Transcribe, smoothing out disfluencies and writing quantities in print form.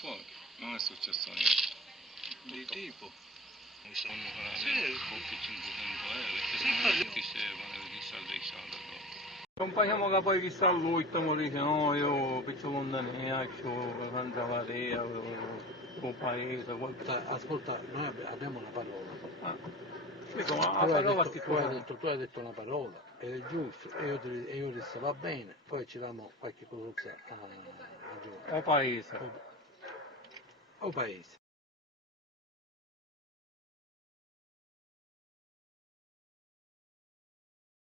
fuori, non è successo niente. Di tipo? Mi sono veramente Sì. pochi 500 euro, Sì, che parliamo. ti servono, chissà dei soldi dopo. Non facciamo che poi chissà lui, stiamo dicendo no, io piccio lontaniaccio, Canzavaria, o paese, qualcosa. Ascolta, noi abbiamo una parola. Ah, capito, ma la parola che Tu hai detto una parola, ed è giusto, e io disse va bene, poi ci diamo qualche cosa a giorno. o paese. O paese.